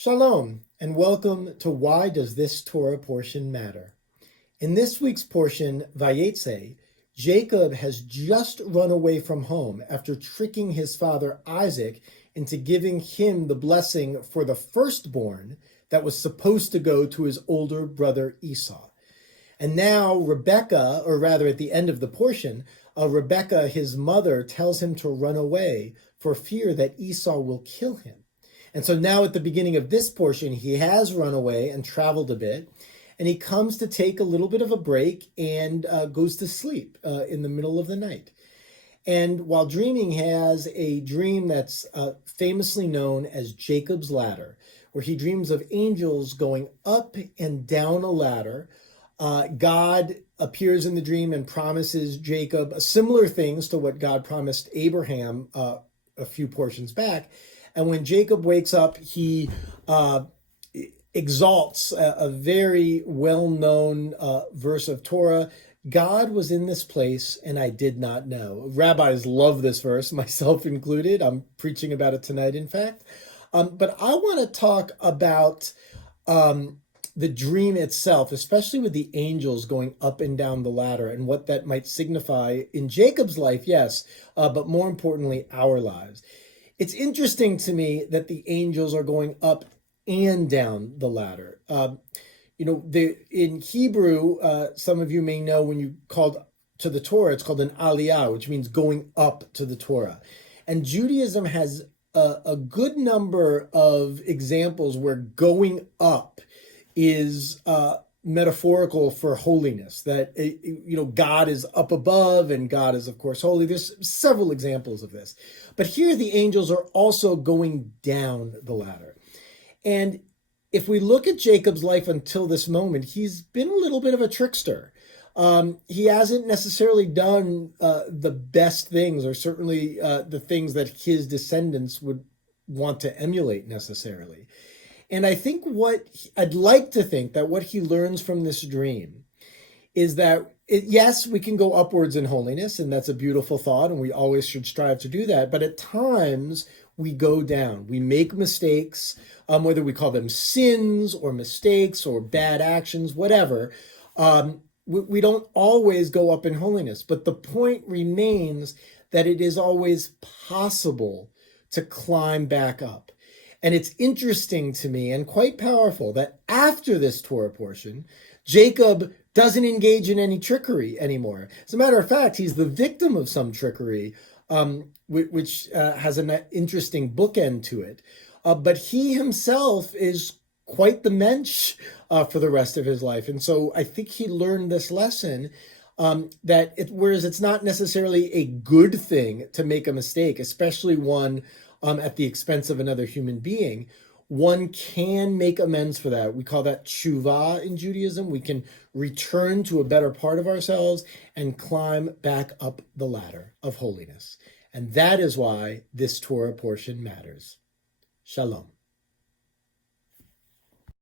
Shalom, and welcome to Why Does This Torah Portion Matter? In this week's portion, Vayetzei, Jacob has just run away from home after tricking his father Isaac into giving him the blessing for the firstborn that was supposed to go to his older brother Esau. And now Rebekah, or rather at the end of the portion, Rebekah, his mother, tells him to run away for fear that Esau will kill him. And so now at the beginning of this portion, he has run away and traveled a bit, and he comes to take a little bit of a break and goes to sleep in the middle of the night. And while dreaming, he has a dream that's famously known as Jacob's ladder, where he dreams of angels going up and down a ladder. God appears in the dream and promises Jacob similar things to what God promised Abraham a few portions back. And when Jacob wakes up, he exalts a very well-known verse of Torah. God was in this place and I did not know. Rabbis love this verse, myself included. I'm preaching about it tonight, in fact. But I want to talk about the dream itself, especially with the angels going up and down the ladder and what that might signify in Jacob's life, yes, but more importantly, our lives. It's interesting to me that the angels are going up and down the ladder. In Hebrew, some of you may know when you called to the Torah, it's called an aliyah, which means going up to the Torah. And Judaism has a good number of examples where going up is metaphorical for holiness, that God is up above and God is of course holy. There's several examples of this, but here the angels are also going down the ladder. And if we look at Jacob's life until this moment, he's been a little bit of a trickster. He hasn't necessarily done the best things, or certainly the things that his descendants would want to emulate necessarily. And I think I'd like to think that what he learns from this dream is that, yes, we can go upwards in holiness, and that's a beautiful thought, and we always should strive to do that. But at times we go down. We make mistakes, whether we call them sins or mistakes or bad actions, whatever. We don't always go up in holiness. But the point remains that it is always possible to climb back up. And it's interesting to me and quite powerful that after this Torah portion, Jacob doesn't engage in any trickery anymore. As a matter of fact, he's the victim of some trickery, which has an interesting bookend to it. But he himself is quite the mensch for the rest of his life. And so I think he learned this lesson whereas it's not necessarily a good thing to make a mistake, especially one at the expense of another human being, one can make amends for that. We call that tshuva in Judaism. We can return to a better part of ourselves and climb back up the ladder of holiness. And that is why this Torah portion matters. Shalom.